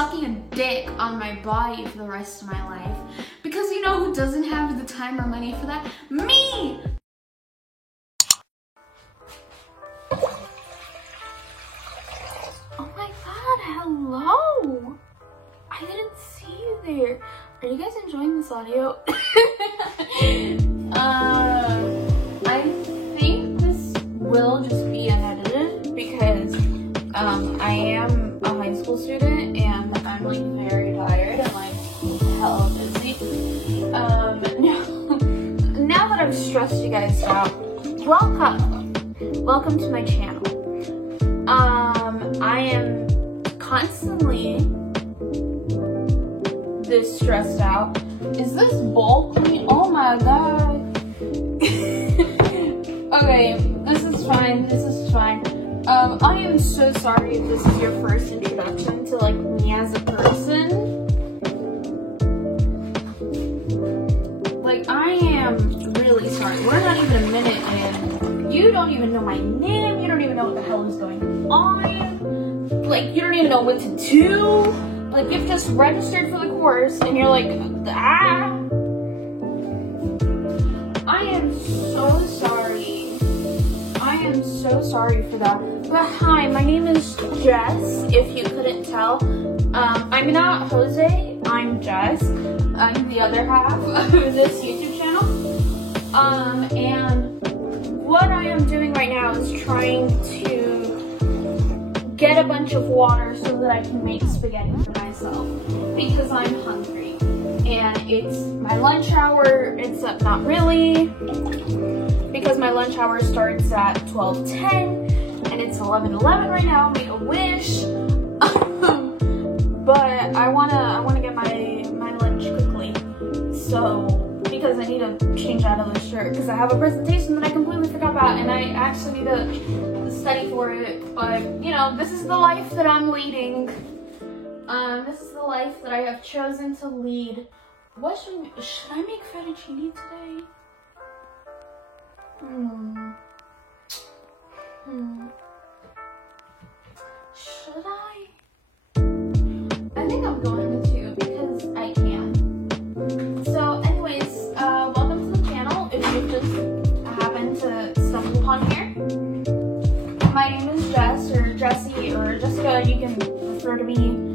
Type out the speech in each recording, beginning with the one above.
sucking a dick on my body for the rest of my life. Because you know who doesn't have the time or money for that? Me! Oh my god, hello! I didn't see you there. Are you guys enjoying this audio? I think this will just be unedited because I am a high school student and I'm like very tired and like hella busy. Now that I've stressed you guys out, welcome to my channel. I am constantly this stressed out. Is this bowl clean? Oh my god. Okay, this is fine. I am so sorry if this is your first introduction to like me as a person. Like, I am really sorry. We're not even a minute in. You don't even know my name. You don't even know what the hell is going on. Like, you don't even know what to do. Like, you've just registered for the course and you're like, ah. I am so sorry. I am so sorry for that. But hi, my name is Jess, if you couldn't tell. I'm not Jose, I'm Jess. I'm the other half of this YouTube channel. And what I am doing right now is trying to get a bunch of water so that I can make spaghetti for myself because I'm hungry. And it's my lunch hour, except not really, because my lunch hour starts at 12:10 and it's 11:11 right now. Make a wish. But I wanna get my lunch quickly. So because I need to change out of this shirt because I have a presentation that I completely forgot about and I actually need to study for it. But you know, this is the life that I'm leading. This is the life that I have chosen to lead. What should I make fettuccine today? Should I? I think I'm going to because I can. So anyways, welcome to the channel. If you just happen to stumble upon here. My name is Jess, or Jessie, or Jessica. You can refer to me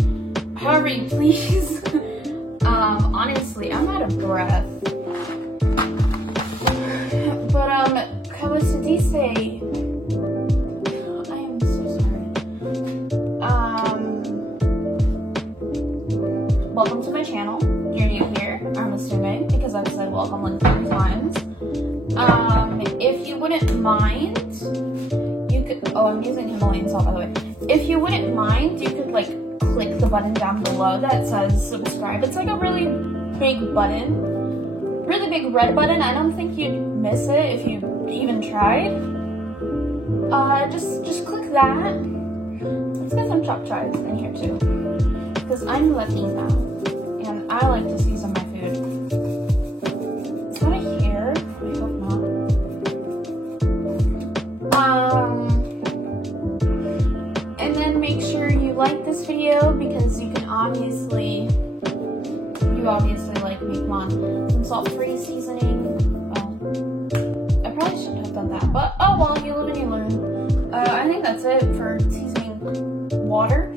however you please. Honestly, I'm out of breath. But, como se dice, I am so sorry. Welcome to my channel. You're new here, I'm assuming, because I've said welcome like 3 times. If you wouldn't mind, you could, oh, I'm using Himalayan salt, by the way. If you wouldn't mind, you could, like, click the button down below that says subscribe. It's like a really big button, really big red button. I don't think you'd miss it if you even tried. Just click that. Let's get some chopped chives in here too, because I'm Latina and I like to season my food. Is that a hair? I hope not. And then make sure you like this video because you can obviously like Mi'kmaq, some salt-free seasoning. Well, I probably shouldn't have done that, but oh well, you live and you learn. I think that's it for seasoning water.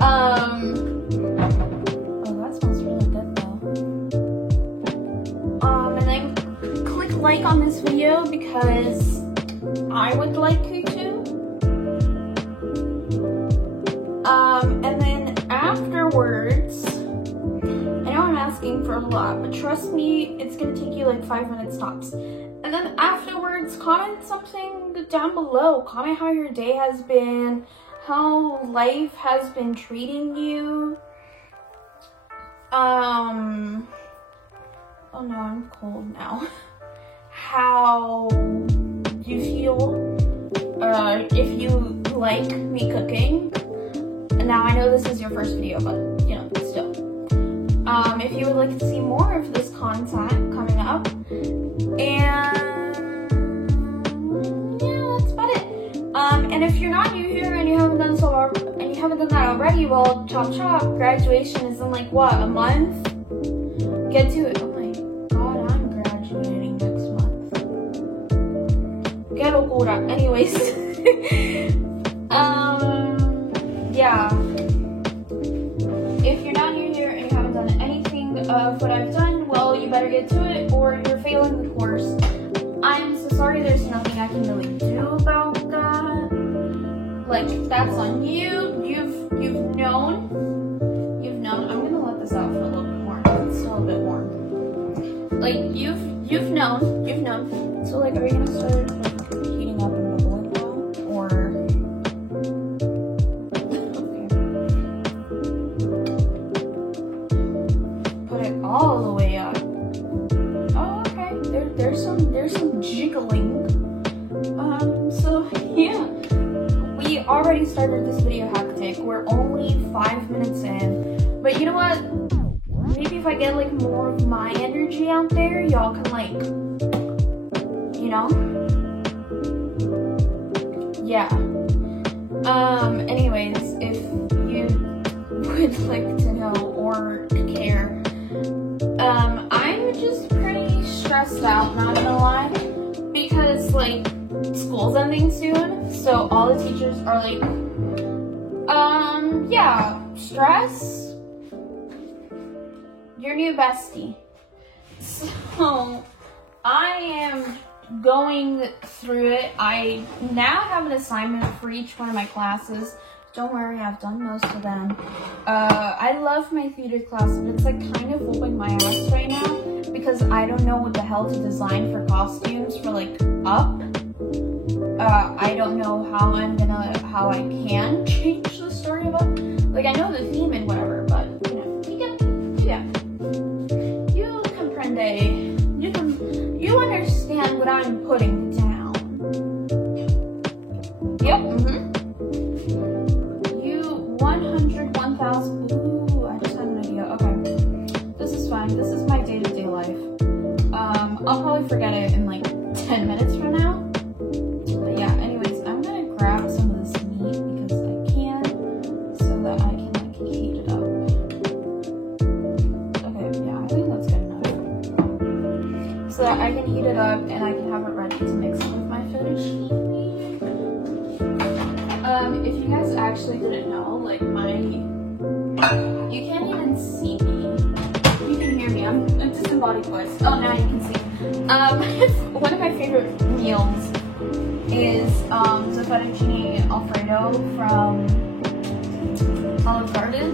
Oh, that smells really good though. And then click like on this video because I would like you to. And then afterwards, I know I'm asking for a lot, but trust me, it's gonna take you like 5 minutes tops. And then afterwards, comment something down below. Comment how your day has been, how life has been treating you. Oh no, I'm cold now. How you feel, if you like me cooking. Now I know this is your first video, but you know, still. If you would like to see more of this content coming up, and yeah, that's about it. And if you're not new here and you haven't haven't done that already, well, chop chop. Graduation is in like, what, a month? Get to it. Oh my god, I'm graduating next month. Qué locura. Anyways. Yeah. If you're not new here and you haven't done anything of what I've done, well, you better get to it or you're failing the course. I'm so sorry, there's nothing I can really do about that. Like, that's on you. You've known. I'm gonna let this out for a little bit more. It's still a bit warm. Like, you've known. So, like, are you gonna start like heating up and bubbling now, or? Okay. Put it all the way up. Oh, okay. There's some jiggling. So yeah, we already started this video hectic. We're only 5 minutes in, but you know what? Maybe if I get like more of my energy out there, y'all can like, you know? Yeah. Anyways, if you would like to know or care, I'm just pretty stressed out, not gonna lie, because like school's ending soon, so all the teachers are like, yeah, stress, your new bestie. So I am going through it. I now have an assignment for each one of my classes. Don't worry, I've done most of them. I love my theater class, but it's like kind of whooping my ass right now because I don't know what the hell to design for costumes for like Up. I don't know how I can change the story of Up. Like, I know the theme and whatever, but you comprende. You understand what I'm putting down. Yep, You 101,000. Ooh, I just had an idea. Okay. This is fine. This is my day-to-day life. I'll probably forget it in like 10 minutes from now. But yeah, anyways, I'm gonna grab some of this meat because I can, so that I can like heat it up. Okay, yeah, I think that's good enough. So that I can heat it up and I can have it ready to mix it with my fettuccine. If you guys actually didn't know, like you can't even see me. You can hear me. I'm a disembodied voice. Oh, now you can see. One of my favorite meals is the fettuccine alfredo from Olive Garden.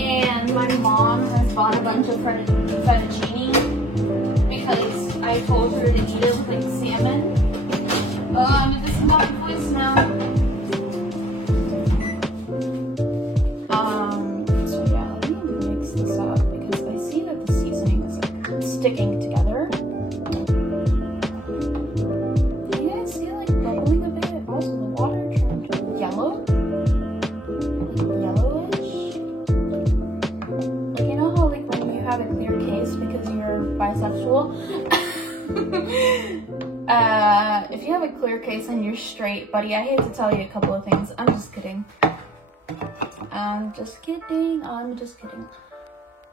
And my mom has bought a bunch of fettuccine because I told her to eat it with like salmon. I'm a disembodied voice now. So yeah, let me mix this up because I see that the seasoning is like sticking together. Do you guys see like bubbling a bit? Also, the water turned yellow. Like yellowish. Like, you know how like when you have a clear case because you're bisexual? If you have a clear case and you're straight, buddy, I hate to tell you a couple of things. I'm just kidding. I'm just kidding.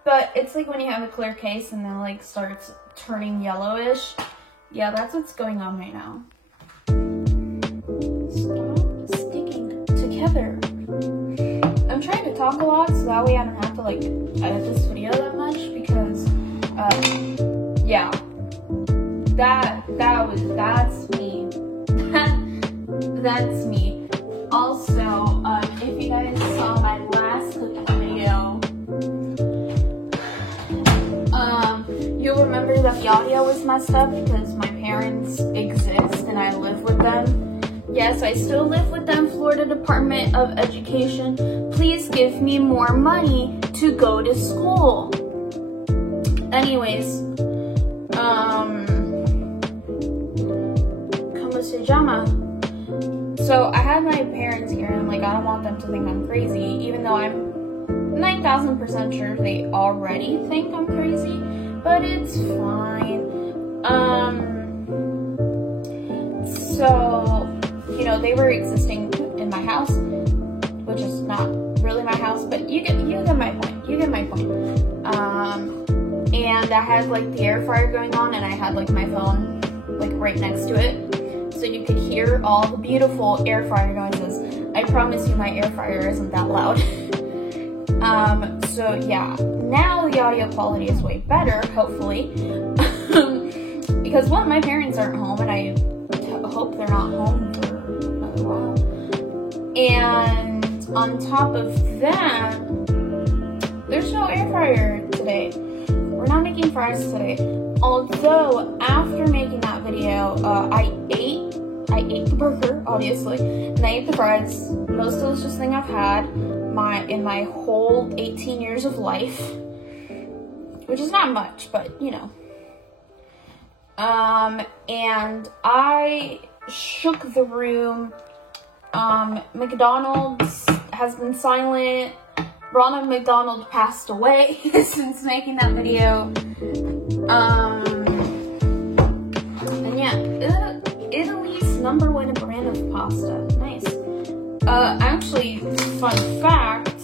But it's like when you have a clear case and then like starts turning yellowish. Yeah, that's what's going on right now. Stop sticking together. I'm trying to talk a lot so that way I don't have to like edit this video that much because, yeah. That's me. That's me. Also, if you guys saw my last cooking video, you'll remember that the audio was messed up because my parents exist and I live with them. Yes, I still live with them, Florida Department of Education. Please give me more money to go to school. Anyways, so I had my parents here and I'm like, I don't want them to think I'm crazy, even though I'm 9,000% sure they already think I'm crazy, but it's fine. So, you know, they were existing in my house house, which is not really my house, but you get my point. You get my point. And I had like the air fryer going on, and I had like my phone like right next to it, so you could hear all the beautiful air fryer noises. I promise you, my air fryer isn't that loud. So yeah, now the audio quality is way better, hopefully, because one, my parents aren't home, and I hope they're not home for another while. And on top of that, there's no air fryer today. We're not making fries today. Although after making that video, I ate the burger, obviously, and I ate the fries. Most delicious thing I've had in my whole 18 years of life, which is not much, but you know. And I shook the room. McDonald's has been silent. Ronald McDonald passed away since making that video. And yeah, Italy's #1 brand of pasta. Nice. Actually, fun fact,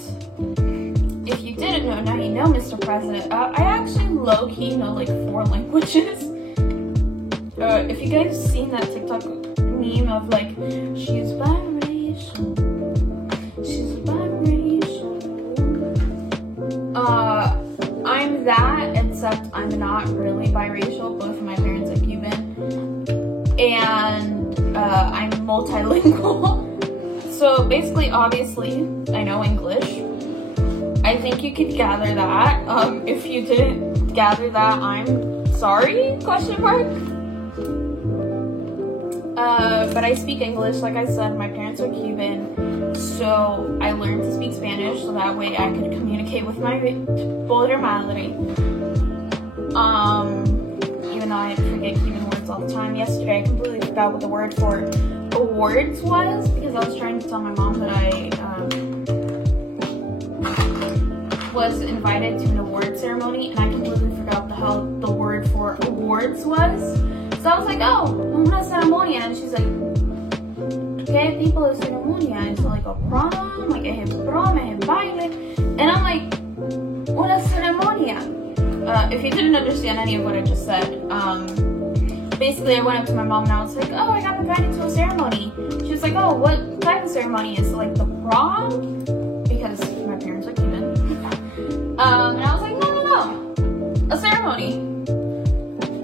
if you didn't know, now you know, Mr. President, I actually low-key know like 4 languages. If you guys have seen that TikTok meme of like, she's biracial, she's biracial. I'm that, except I'm not really biracial. Both of my parents are Cuban, and I'm multilingual. So basically, obviously, I know English. I think you could gather that. If you didn't gather that, I'm sorry, question mark. But I speak English, like I said, my parents are Cuban, so I learned to speak Spanish so that way I could communicate with my border madre. Even though I forget Cuban words all the time. Yesterday I completely forgot what the word for awards was, because I was trying to tell my mom that I was invited to an award ceremony, and I completely forgot what the hell the word for awards was. So I was like, oh, una ceremonia, and she's like, ¿qué tipo de ceremonia? And so like a prom, like a prom, a baile, and I'm like, una ceremonia. If you didn't understand any of what I just said, basically I went up to my mom and I was like, oh, I got invited to a ceremony. She was like, oh, what type of ceremony? Is it like the prom? Because my parents are Cuban. And I was like, no, a ceremony.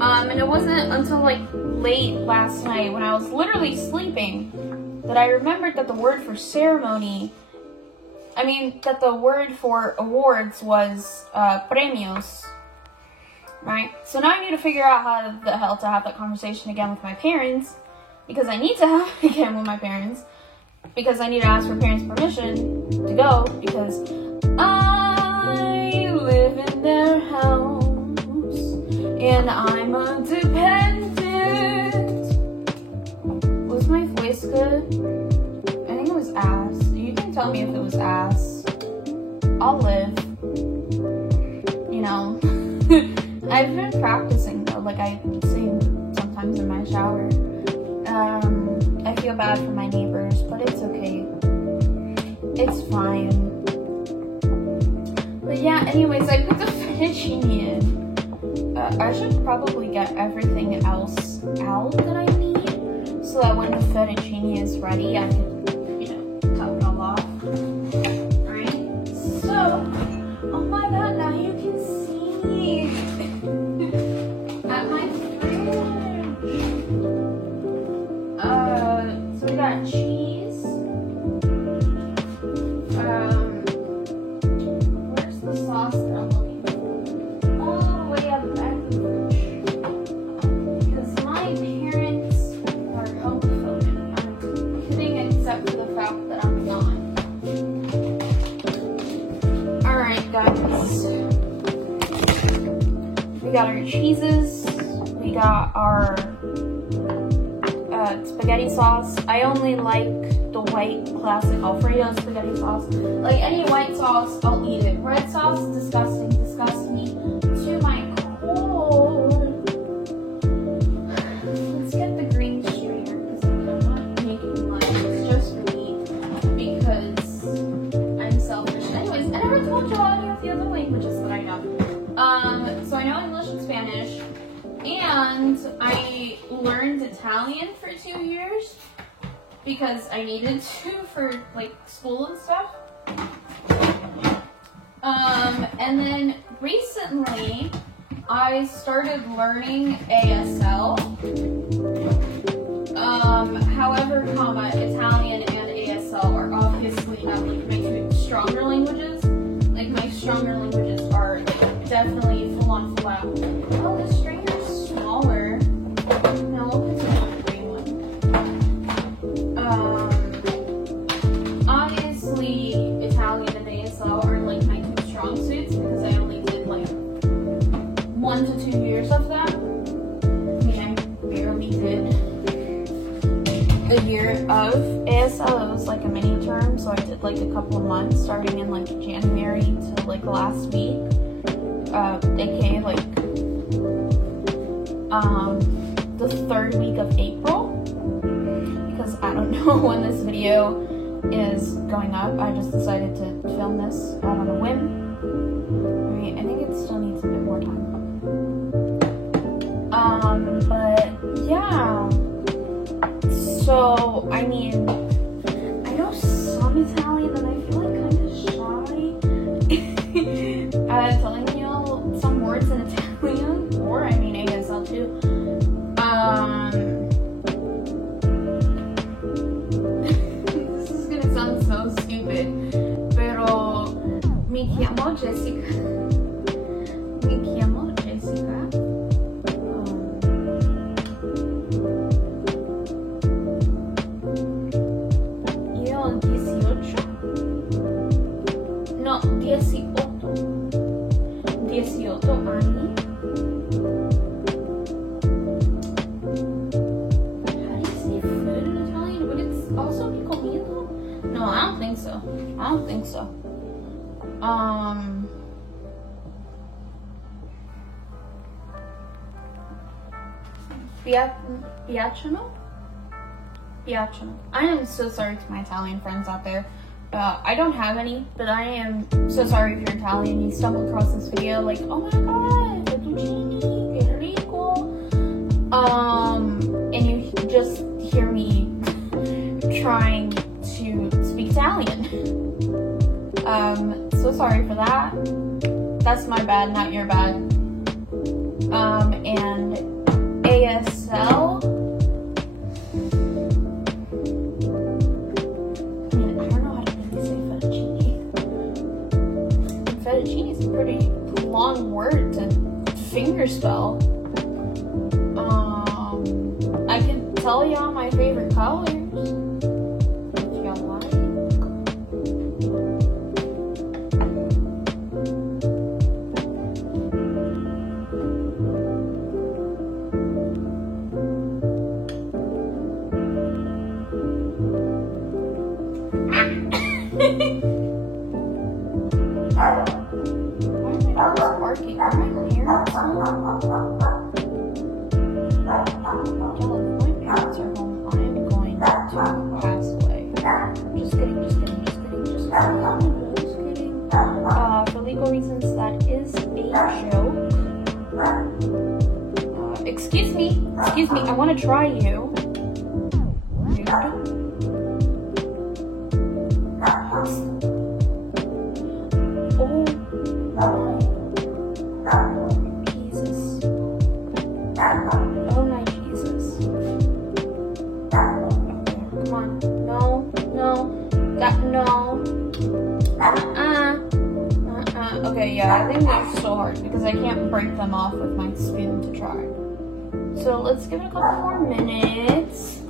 And it wasn't until like late last night, when I was literally sleeping, that I remembered that the word for ceremony, that the word for awards was premios, right? So now I need to figure out how the hell to have that conversation again with my parents, because I need to have it again with my parents, because I need to ask for parents' permission to go, because I live in their house. And I'm independent. Was my voice good? I think it was ass. You can tell me if it was ass. I'll live. You know. I've been practicing though. Like I sing sometimes in my shower. I feel bad for my neighbors, but it's okay. It's fine. But yeah, anyways, I put the fettuccine in. I should probably get everything else out that I need, so that when the fettuccine is ready, I can, top it all off. Alright, so, oh my god, now you can see me at my fridge. So we got cheese. Where's the sauce that I'm looking for? All the way up back. Except for the fact that I'm not. Alright guys, we got our cheeses, we got our spaghetti sauce. I only like the white classic Alfredo spaghetti sauce. Like any white sauce, I'll eat it. Red sauce, disgusting, disgusts me to my core. Let's get the green strainer, because I'm not making much. It's just for me, And I learned Italian for 2 years because I needed to for like school and stuff. And then recently I started learning ASL. However, Italian and ASL are obviously not like my two stronger languages. Like my stronger languages are like, definitely full on, full out. Oh, this strainer's smaller. No, it's not the green one. Obviously, Italian and ASL are like my two strong suits because I only did like 1 to 2 years of them. I mean, I barely did a year of ASL. It was like a mini term, so I did like a couple of months starting in like January to like last week, aka like the 3rd week of April, because I don't know when this video is going up. I just decided to film this out on a whim. I mean, I think it still needs a bit more time. But yeah. So, I mean, I know some Italian and I feel like kind of shy telling you all some words in Italian, or I mean ASL too. This is gonna sound so stupid, pero mi chiamo Jessica. Mi chiamo Jessica. No, 18 anni. How do you say food in Italian? Would it also be comido? No, I don't think so. Piacciono? Piacciono. I am so sorry to my Italian friends out there. I don't have any, but I am so sorry if you're Italian. You stumbled across this video like, oh my god, fettuccine, che rico. And you just hear me trying to speak Italian. So sorry for that. That's my bad, not your bad. And ASL. Fettuccine is a pretty long word to fingerspell. I can tell y'all my favorite colors if y'all like. Barking. Are my parents home? Y'all, if my parents are home, I am going to pass away. Just kidding. For legal reasons, that is a joke. Excuse me, I want to try you. Okay, yeah, I think they're so hard because I can't break them off with my spoon to try. So let's give it a couple more minutes.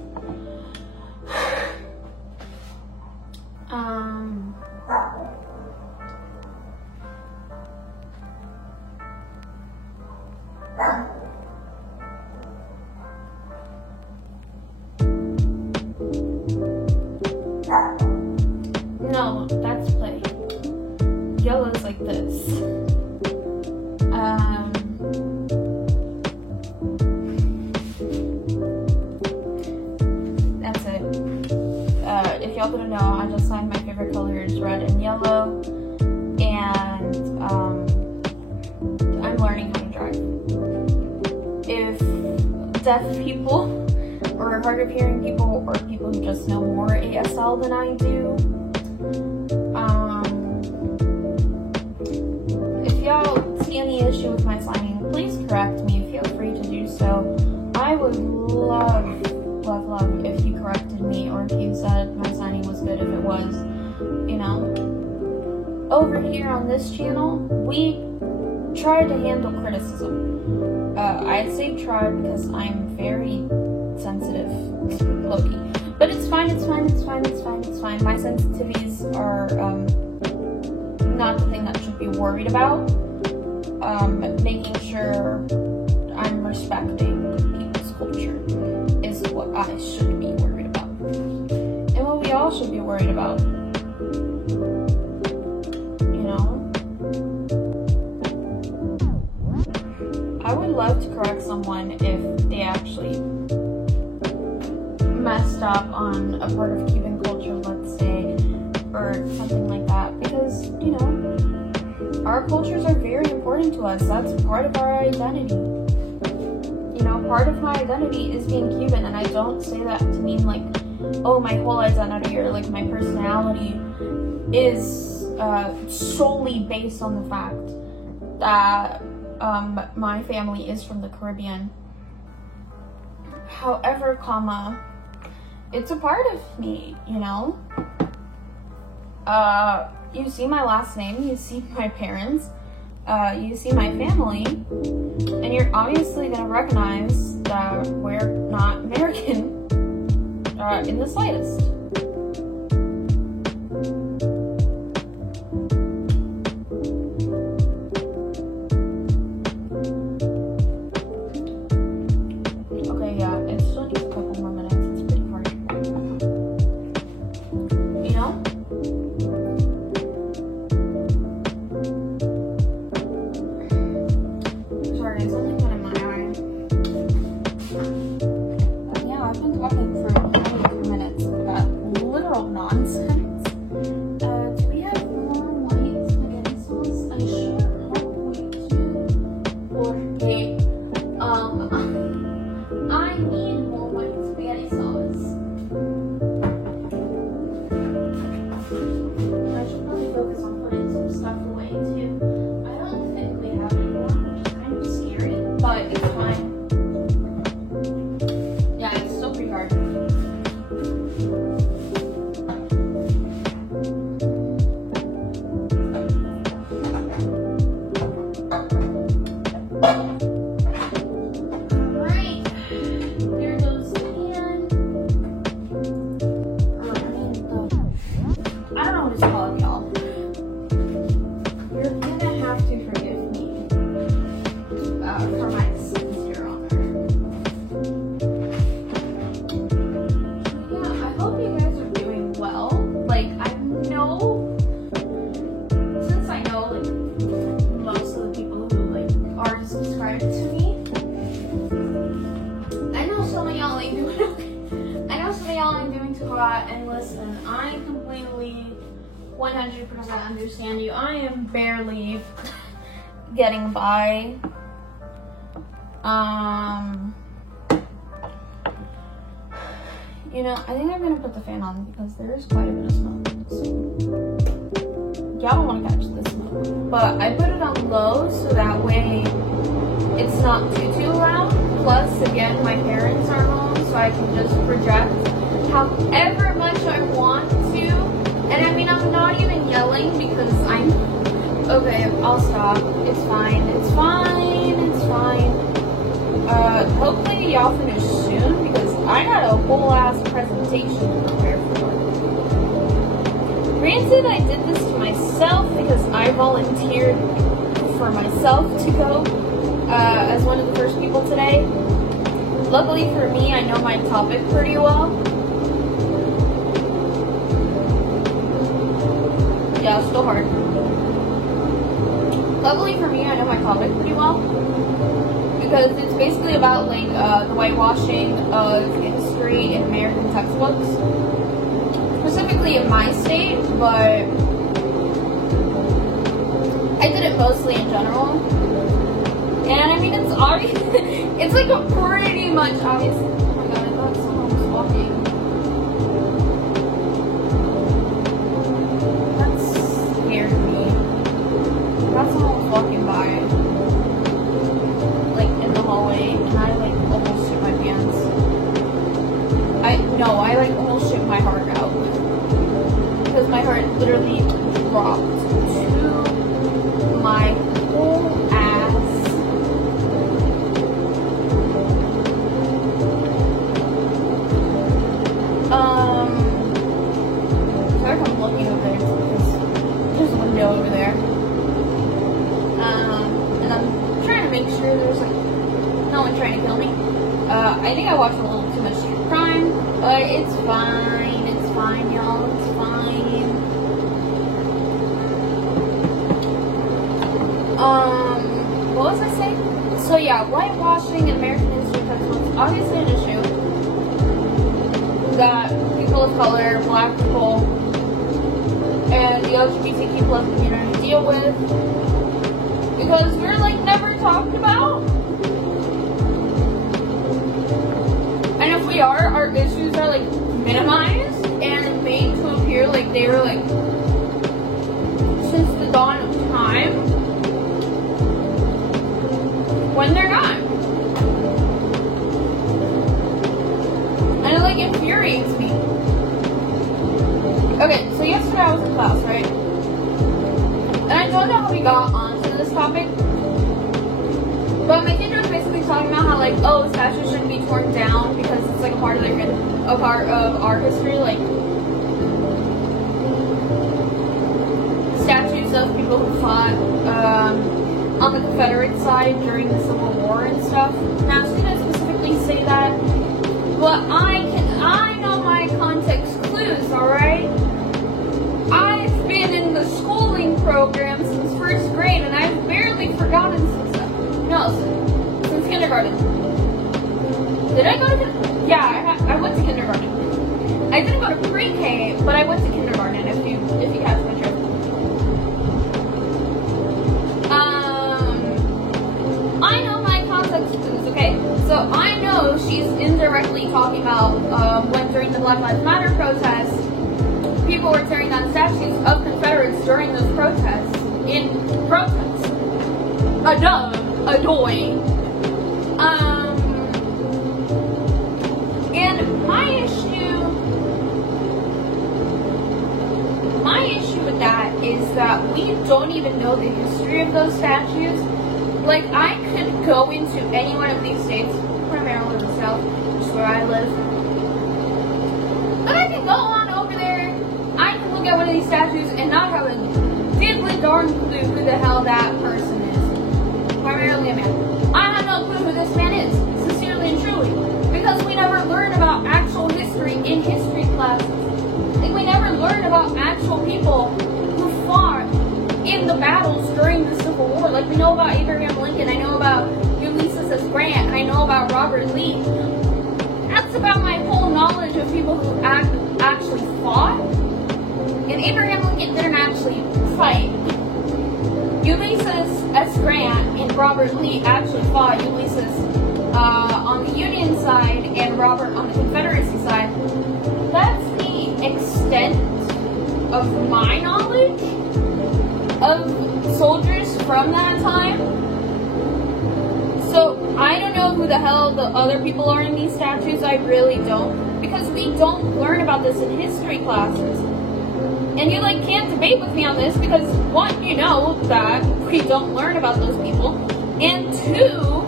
No, that's play. Yellow's like this. That's it. If y'all didn't know, I just signed my favorite colors, red and yellow, and I'm learning how to drive. If deaf people or hard of hearing people or people who just know more ASL than I do. If y'all see any issue with my signing, please correct me. Feel free to do so. I would love if you corrected me, or if you said my signing was good if it was. You know, over here on this channel, we try to handle criticism. I'd say try because I'm very sensitive, low-key. But it's fine. My sensitivities are not the thing that should be worried about. Making sure I'm respecting people's culture is what I should be worried about. And what we all should be worried about. You know? I would love to correct someone if they actually messed up on a part of Cuban culture, let's say, or something like that, because, you know, our cultures are very important to us. That's part of our identity. You know, part of my identity is being Cuban, and I don't say that to mean like, oh, my whole identity or like my personality is solely based on the fact that my family is from the Caribbean. However, it's a part of me, you know? You see my last name, you see my parents, you see my family, and you're obviously gonna recognize that we're not American in the slightest. Okay, yeah, it still needs a couple more minutes. It's pretty hard. You know? Sorry, something went in my eye. Yeah, I've been talking for 22 minutes about literal nonsense. Do we have more white spaghetti sauce? I sure hope we do. Porque, I need more white spaghetti sauce. I should probably focus on putting some stuff away too. I don't think we have any more, which is kind of scary, but it's fine. Yeah, it's still pretty hard. Alright, there goes the pan. I don't know what it's called, y'all. You're gonna have to forgive me for my sincere honor. Yeah, I hope you guys are doing well. Like, since I know, like, most of the people who, like, are subscribed to me, I know some of y'all ain't doing okay. I know some of y'all ain't doing too hot, and listen, I completely 100% understand you. I am barely getting by. You know, I think I'm gonna put the fan on because there is quite a bit of smoke. So y'all don't want to catch this smoke, but I put it on low so that way it's not too loud. Plus, again, my parents are home, so I can just project however much I want to. And I mean, I'm not even yelling because I'm okay. I'll stop. It's fine. Hopefully y'all finish soon because I got a whole ass presentation to prepare for. Granted, I did this to myself because I volunteered for myself to go as one of the first people today. Luckily for me, I know my topic pretty well. Yeah, it's still hard. Luckily for me, I know my topic pretty well. Because it's basically about, like, the whitewashing of history in American textbooks. Specifically in my state, but I did it mostly in general. And I mean, it's obvious, it's like a pretty much, obviously. Oh my god, I thought someone was walking. That scared me. I thought someone was walking by, like, in the hallway, and I, like, almost shit my pants. I, like, almost shit my heart out. Because my heart literally dropped to my whole ass. Sorry if I'm looking over there because there's a window over there. And I'm trying to make sure there's like no one trying to kill me. I think I watched a little too much true crime, but it's fine. It's fine, y'all. It's fine. What was I saying? So yeah, whitewashing in American history textbooks obviously an issue that people of color, black people, and the LGBTQ plus community deal with because we're like never talked about. And if we are, our issues are like minimized and made to appear like they were like since the dawn of time when they're not. And it like infuriates me. Okay, so yesterday I was in class, right? And I don't know how we got onto this topic, but my teacher was basically talking about how like, oh, statues shouldn't be torn down because it's like a part of our history, like statues of people who fought on the Confederate side during the Civil War and stuff. Now, she didn't specifically say that, but I know my context clues, alright? I've been in the schooling program since first grade, and I've barely forgotten some stuff. No, since kindergarten. Did I go to kindergarten? Yeah, I went to kindergarten. I didn't go to pre-K, but I went to kindergarten, if you catch my drift. I know my context clues, okay? So I know she's indirectly talking about when during the Black Lives Matter protests, people were tearing down statues of Confederates during those protests. In protests. Adoy. And my issue with that is that we don't even know the history of those statues. Like, I could go into any one of these states, primarily the South, which is where I live. But I can go on over there, I can look at one of these statues and not have a diddly darn clue who the hell that person is. Primarily a man. I have no clue who this man is, sincerely and truly. Because we never learn about actual history in history classes. Like, we never learn about actual people who fought in the battles during the Civil War. Like, we know about Abraham Lincoln, I know about Ulysses S. Grant, I know about Robert Lee. That's about my whole knowledge of people who actually fought. And Abraham Lincoln didn't actually fight. Ulysses S. Grant and Robert Lee actually fought. Ulysses on the Union side and Robert on the Confederacy side. That's the extent of my knowledge of soldiers from that time. So I don't know who the hell the other people are in these statues. I really don't, because we don't learn about this in history classes. And you like can't debate with me on this because one, you know that we don't learn about those people, and two,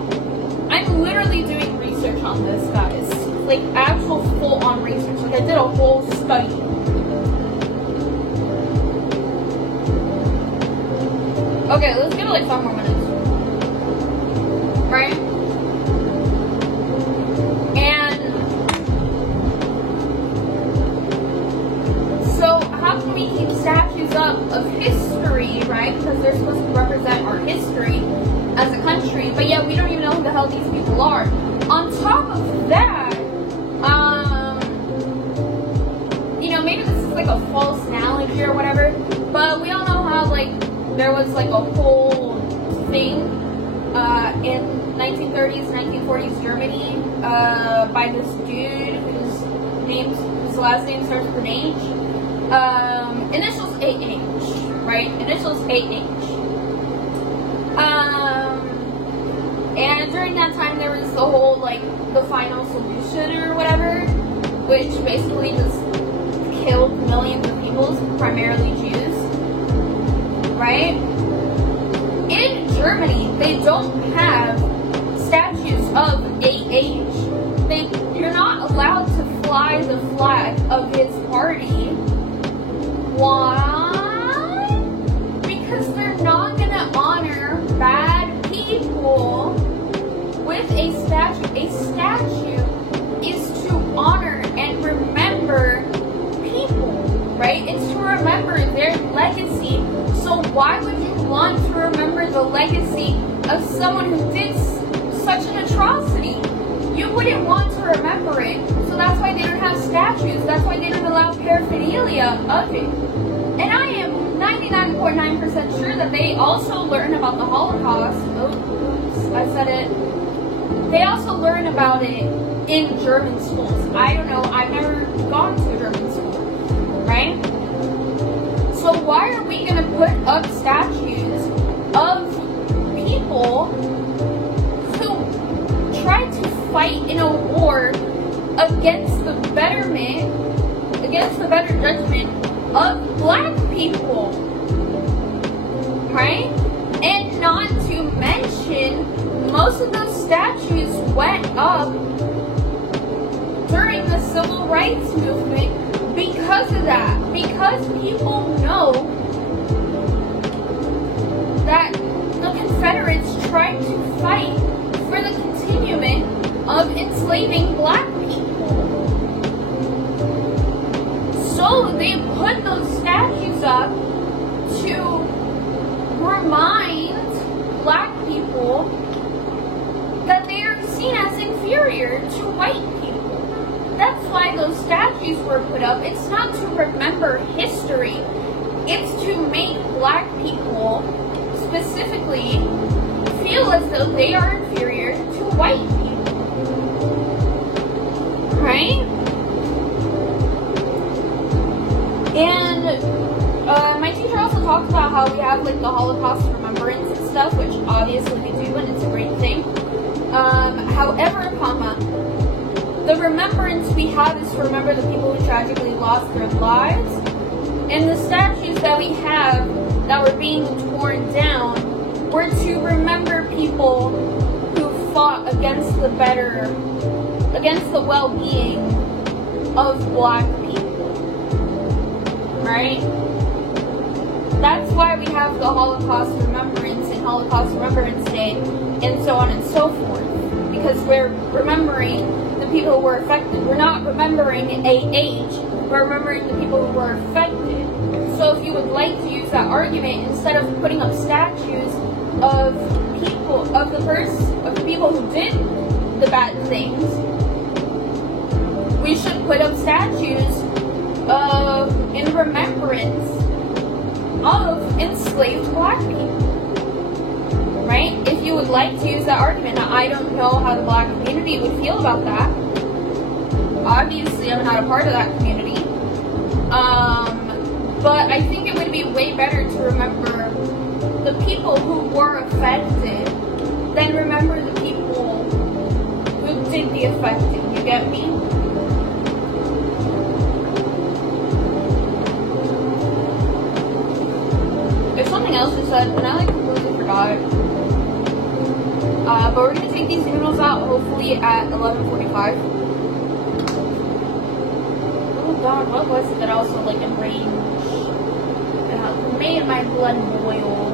I'm literally doing research on this, guys. Like actual full-on research. Like I did a whole study. Okay, let's give it like 5 more minutes. Right? And so how can we keep statues up of history, right? Because they're supposed to represent our history as a country, but yet we don't even know who the hell these people are. On top of that, you know, maybe this is like a false analogy or whatever, but we all know how like there was like a whole thing in 1930s, 1940s Germany, by this dude whose last name starts with an H. Initials AH, right? Initials AH. And during that time, there was the whole, like, the final solution or whatever, which basically just killed millions of people, primarily Jews, right? In Germany, they don't have statues of AH. You're not allowed to fly the flag of his party. Why? Because they're not going to honor bad people with a statue. A statue is to honor and remember people, right? It's to remember their legacy. So why would you want to remember the legacy of someone who did such an atrocity? You wouldn't want to remember it. So that's why they don't have statues. That's why they don't allow paraphernalia of it. And I am 99.9% sure that they also learn about the Holocaust. Oops, I said it. They also learn about it in German schools. I don't know. I've never gone to a German school, right? So why are we going to put up statues of people who tried to fight in a war against the betterment, against the better judgment of black people, right? And not to mention, most of those statues went up during the Civil Rights Movement because of that. Because people know that the Confederates tried to fight for the continuance of enslaving black people. So they put those statues up to remind black people that they are seen as inferior to white people. That's why those statues were put up. It's not to remember history. It's to make black people specifically feel as though they are inferior to white people. Right? And my teacher also talks about how we have like the Holocaust remembrance and stuff, which obviously we do, and it's a great thing. However, the remembrance we have is to remember the people who tragically lost their lives, and the statues that we have that were being torn down were to remember people who fought against the well-being of black people, right? That's why we have the Holocaust Remembrance and Holocaust Remembrance Day and so on and so forth, because we're remembering the people who were affected. We're not remembering AH, we're remembering the people who were affected. So if you would like to use that argument, instead of putting up statues of people, of the people who did the bad things, we should put up statues in remembrance of enslaved black people, right? If you would like to use that argument. Now, I don't know how the black community would feel about that. Obviously, I'm not a part of that community. But I think it would be way better to remember the people who were affected than remember the people who did the affecting. You get me? There's something else you said, and I like completely forgot. But we're gonna take these noodles out hopefully at 11:45. Oh god, what was it that also like enraged? It made my blood boil.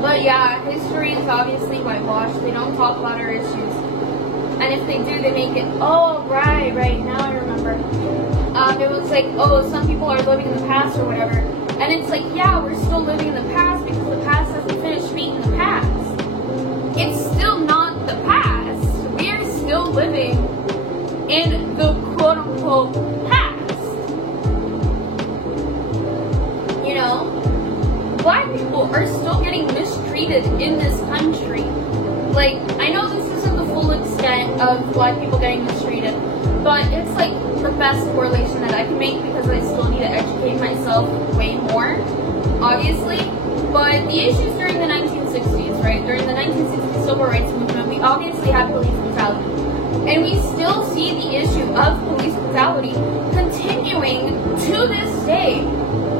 But yeah, history is obviously whitewashed. They don't talk about our issues. And if they do, they make it, oh, right, now I remember. It was like, oh, some people are living in the past or whatever. And it's like, yeah, we're still living in the past because the past hasn't finished being the past. It's still not the past. We are still living in the quote-unquote past. You know? Black people are still getting mistreated mistreated in this country. Like, I know this isn't the full extent of black people getting mistreated, but it's like the best correlation that I can make because I still need to educate myself way more, obviously. But the issues during the 1960s, right? During the 1960s civil rights movement, we obviously had police brutality. And we still see the issue of police brutality continuing to this day.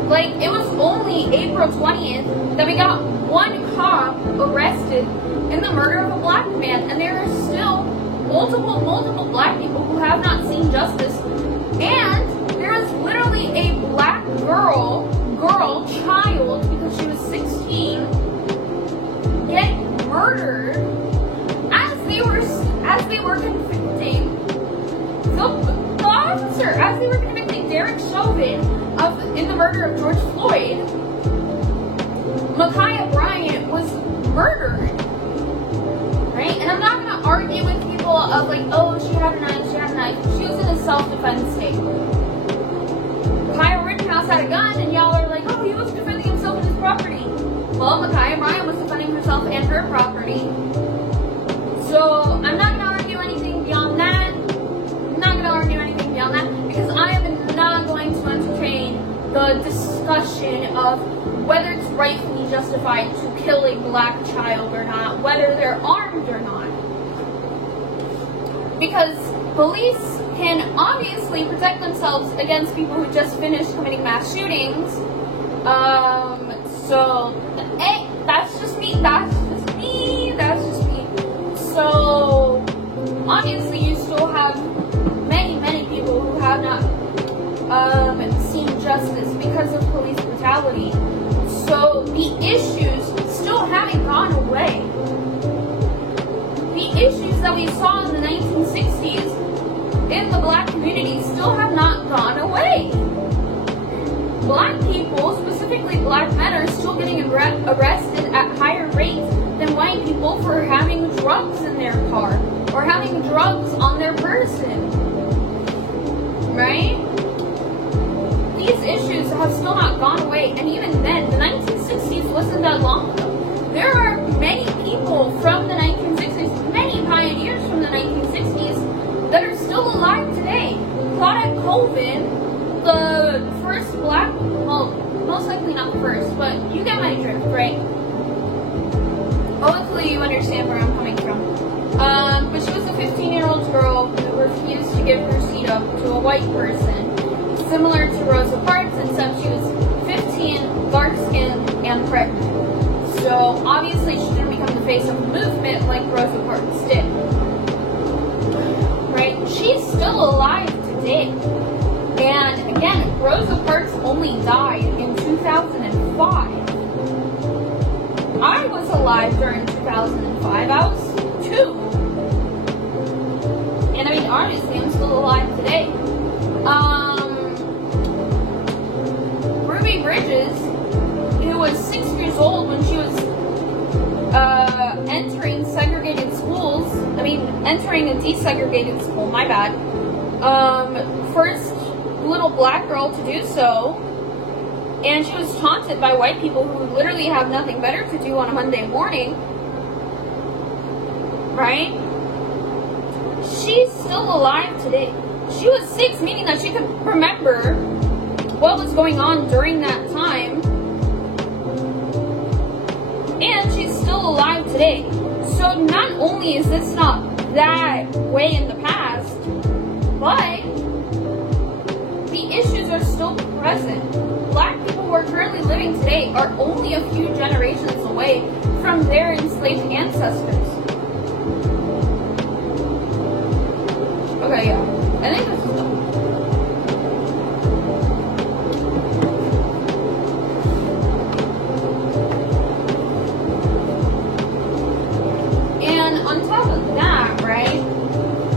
Like, it was only April 20th that we got one cop arrested in the murder of a black man, and there are still multiple black people who have not seen justice. And there is literally a black child, because she was 16, get murdered as they were convicting the officer, as they were convicting Derek Chauvin in the murder of George Floyd. Ma'Khia Bryant was murdered, right? And I'm not gonna argue with people of like, oh, she had a knife. She was in a self-defense state. Kyle Rittenhouse had a gun, and y'all are like, oh, he was defending himself and his property. Well, Ma'Khia Bryant was defending herself and her property. So I'm not gonna argue anything beyond that. Because I am not going to entertain the discussion of whether it's rightfully justified to kill a black child or not, whether they're armed or not. Because police can obviously protect themselves against people who just finished committing mass shootings. That's just me. So, obviously you still have many people who have not seen justice because of police brutality. So the issues still haven't gone away. The issues that we saw in the 1960s in the black community still have not gone away. Black people, specifically black men, are still getting arrested at higher rates than white people for having drugs in their car or having drugs on their person. Right? These issues have still not gone away, and even then, the 1960s wasn't that long ago. There are many people from the 1960s, many pioneers from the 1960s, that are still alive today. Claudette Colvin, the first black, well, most likely not the first, but you get my drift, right? Hopefully you understand where I'm coming from. But she was a 15-year-old girl who refused to give her seat up to a white person. Similar to Rosa Parks, except she was 15, dark-skinned, and pregnant. So obviously she didn't become the face of the movement like Rosa Parks did. Right? She's still alive today. And again, Rosa Parks only died in 2005. I was alive during 2005. I was 2. And I mean, honestly, I'm still alive today. Ruby Bridges, who was 6 years old when she was entering segregated schools, entering a desegregated school, my bad. First little black girl to do so, and she was taunted by white people who literally have nothing better to do on a Monday morning, right? She's still alive today. She was 6, meaning that she could remember what was going on during that time, and she's still alive today. So not only is this not that way in the past, but the issues are still present. Black people who are currently living today are only a few generations away from their enslaved ancestors. Okay, yeah. I think this is done. And on top of that, right,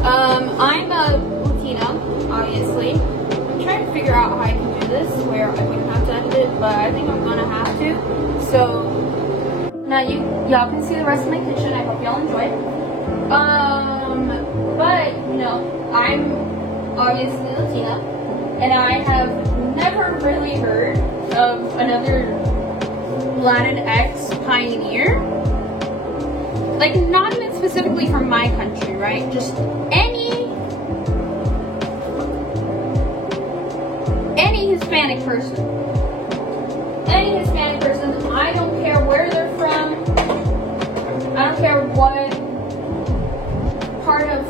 I'm a Latina, obviously. I'm trying to figure out how I can do this where I wouldn't have to edit it, but I think I'm gonna have to. So, now y'all can see the rest of my kitchen. I hope y'all enjoy it. But, you know, I'm obviously Latina, and I have never really heard of another Latinx pioneer like not even specifically from my country, right? Just any Hispanic person. Any Hispanic person, I don't care where they're from, I don't care what part of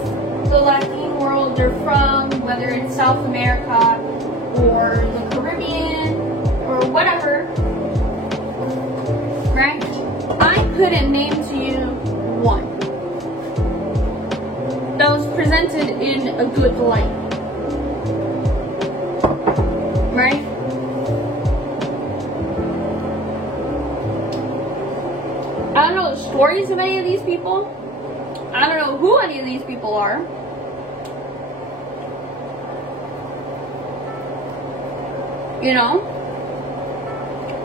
the Latin world they're from, whether it's South America or the Caribbean or whatever, right? I couldn't name to you one that was presented in a good light, right? I don't know the stories of any of these people. I don't know who any of these people are. You know?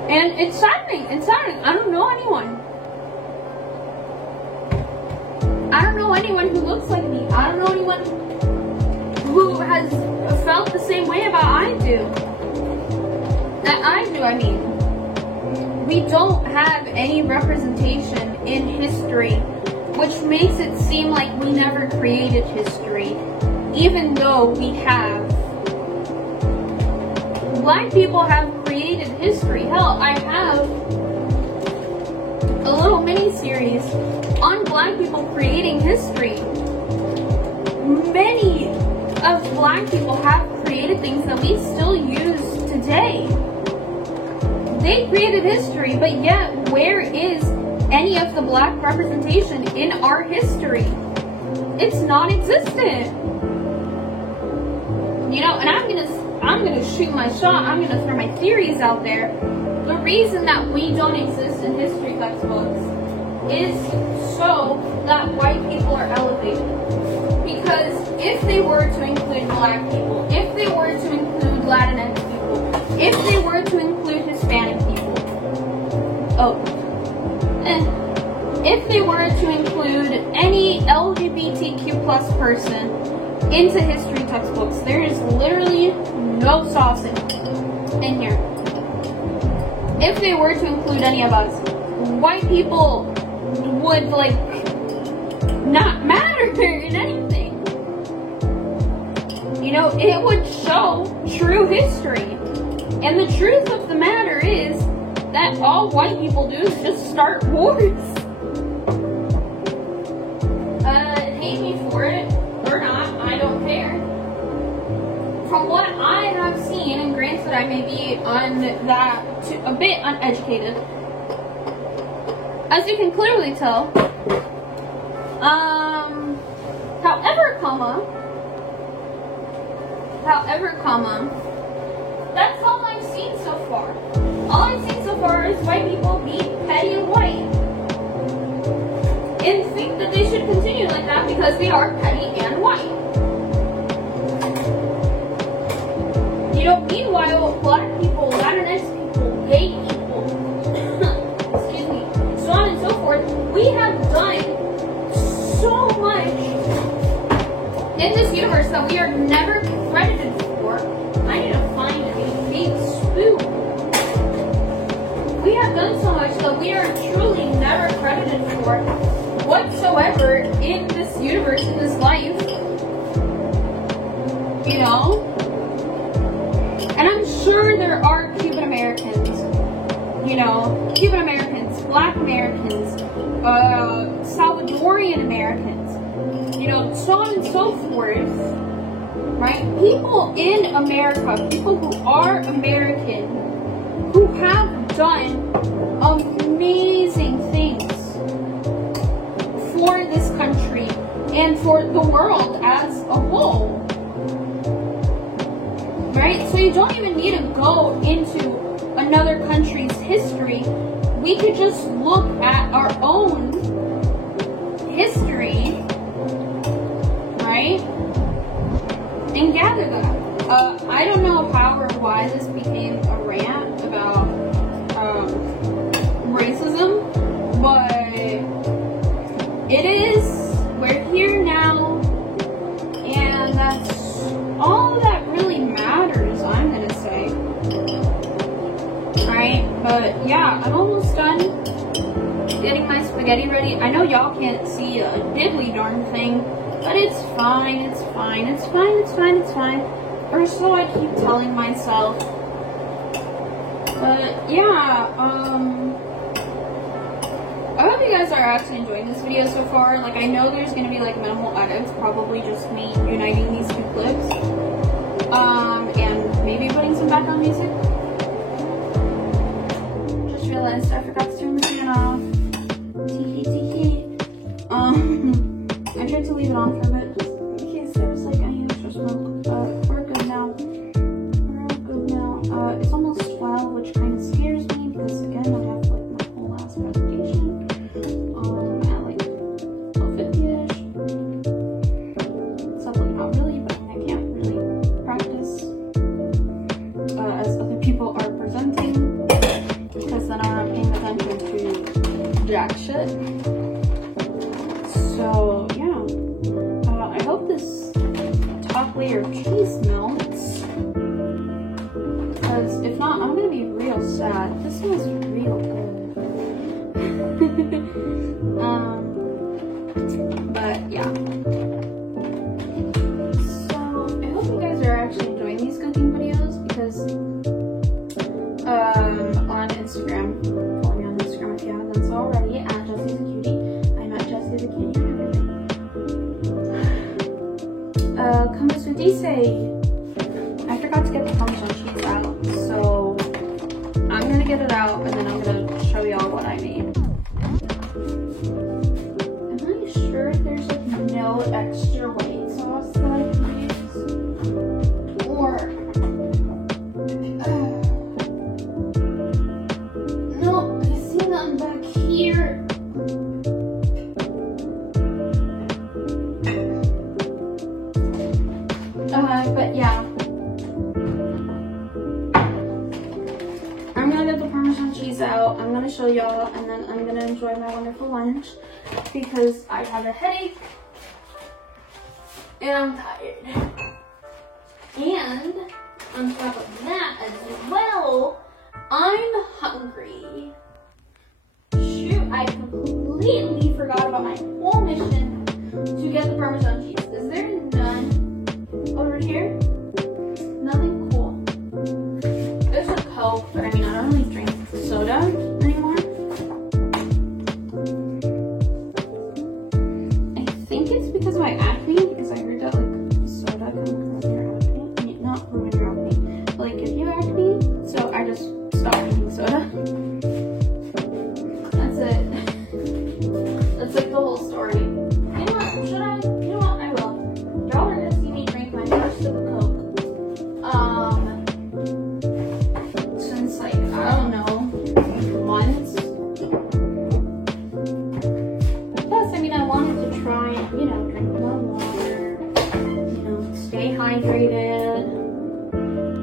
And it's saddening. It's saddening. I don't know anyone. I don't know anyone who looks like me. I don't know anyone who has felt the same way about I do. I mean. We don't have any representation in history, which makes it seem like we never created history, even though we have. Black people have created history. Hell, I have a little mini-series on Black people creating history. Many of Black people have created things that we still use today. They created history, but yet where is any of the Black representation in our history? It's non-existent. You know, and I'm gonna shoot my shot. I'm gonna throw my theories out there. The reason that we don't exist in history textbooks is so that white people are elevated. Because if they were to include Black people, if they were to include Latinx people, if they were to include Hispanic people, if they were to include any LGBTQ plus person into history textbooks, there is literally no sausage in here. If they were to include any of us, white people would like not matter in anything. You know, it would show true history. And the truth of the matter is that all white people do is just start wars. Hate me for it or not, I don't care. From what I have seen, and granted I may be a bit uneducated, as you can clearly tell, however, that's all I've seen so far. All I've seen so far is white people be petty and white. And think that they should continue like that because they are petty and white. You know, meanwhile, Black people, Latinx people, gay people, excuse me, so on and so forth, we have done so much in this universe that we are never credited for. I need to find a big spoon. We have done so much that we are truly never credited for whatsoever in this universe, in this life. You know? And I'm sure there are Cuban Americans, you know, Cuban Americans, Black Americans, Salvadorian Americans, you know, so on and so forth, right? People in America, people who are American, who have done amazing things for this country and for the world as a whole. Right? So you don't even need to go into another country's history. We could just look at our own history, right? And gather that. I don't know how or why this became a rant about racism, but it is. We're here now, and that's all that really matters, I'm gonna say. Right? But yeah, I'm almost done getting my spaghetti spaghetti ready. I know y'all can't see a diddly darn thing, but it's fine, it's fine, it's fine, it's fine, it's fine. Or so I keep telling myself. But yeah, I hope you guys are actually enjoying this video so far. Like, I know there's gonna be like minimal edits, probably just me uniting these two clips. And maybe putting some background music. Just realized I forgot to turn the fan off. I tried to leave it on for a bit just in case there was like any extra smoke, but we're good now. We're all good now. It's almost 12, which kind of scares me because again, I have like my whole last presentation at like 12:50ish. So like not really, but I can't really practice as other people are presenting because then I'm not paying attention to jack shit. So yeah, I hope this top layer of cheese melts, because if not, I'm gonna be real sad. This smells real good. But yeah. So I hope you guys are actually enjoying these cooking videos because on Instagram, follow me on Instagram if you haven't done so already, at Jessie's a Cutie. I'm at Jessie's a Cutie on everything. Come to Dice. I forgot to get the Parmesan cheese out, so I'm gonna get it out and then I'm gonna show y'all what I made. Am I sure there's like no extra white sauce that I can use? Or no, I see them back here. But yeah, I'm gonna get the Parmesan cheese out, I'm gonna show y'all, and then I'm gonna enjoy my wonderful lunch because I have a headache and I'm tired. And on top of that as well, I'm hungry. Shoot, I completely forgot about my whole mission to get the Parmesan cheese. Is there none over here? Nothing cool. There's a Coke, but I mean, I don't really drink soda anymore. I think it's because of my acne, because I heard that like soda can ruin your acne. I mean, not ruin your acne, but like give you acne. So I just stopped drinking soda. That's it. That's like the whole story. You know what? Should I? You know what? I will. Y'all are gonna see me drink my first sip of Coke. Since like, I don't know, months. Plus, I mean, I wanted to try and, you know, drink more water, you know, stay hydrated,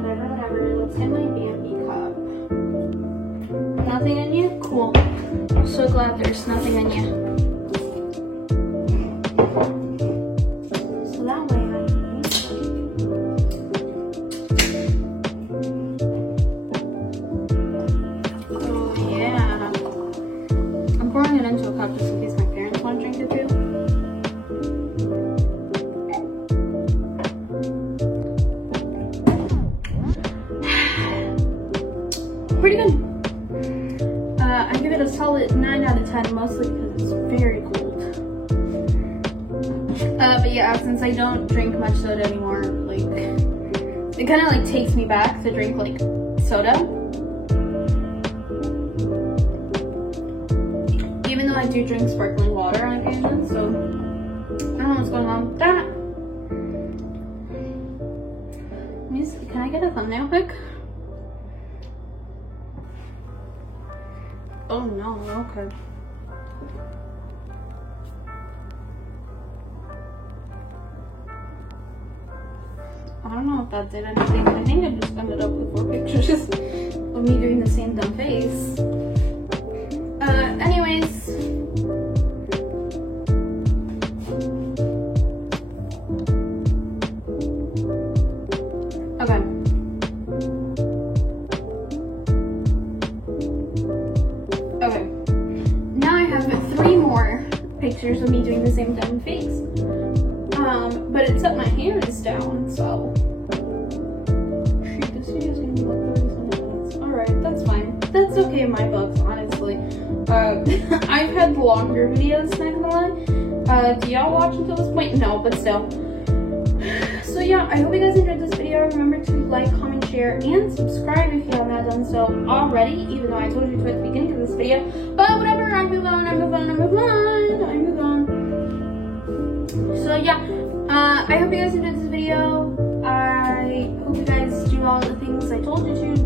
whatever. Let's get my BMB cup. Nothing in you? Cool. I'm so glad there's nothing in you. So that way I can pouring it into a cup just in case my parents want to drink it too. Pretty good. I give it a solid 9 out of 10, mostly because it's very cold. But yeah, since I don't drink much soda anymore, like, it kind of like takes me back to drink like soda. Even though I do drink sparkling water on occasion, so I don't know what's going on with that. Can I get a thumbnail pic? Oh no, okay. I don't know if that did anything. I think I just ended up with 4 pictures of me doing the same dumb face. Anyways. Okay. Okay. Now I have 3 pictures of me doing the same dumb face. But it set my hands down, so. Shoot, this video's gonna be like 30 minutes. Alright, that's fine. That's okay in my books, honestly. I've had longer videos, not gonna lie. Do y'all watch until this point? No, but still. So yeah, I hope you guys enjoyed this video. Remember to like, comment, share, and subscribe if you have not done so already, even though I told you to at the beginning of this video. But whatever, I move on. So yeah, I hope you guys enjoyed this video. I hope you guys do all the things I told you to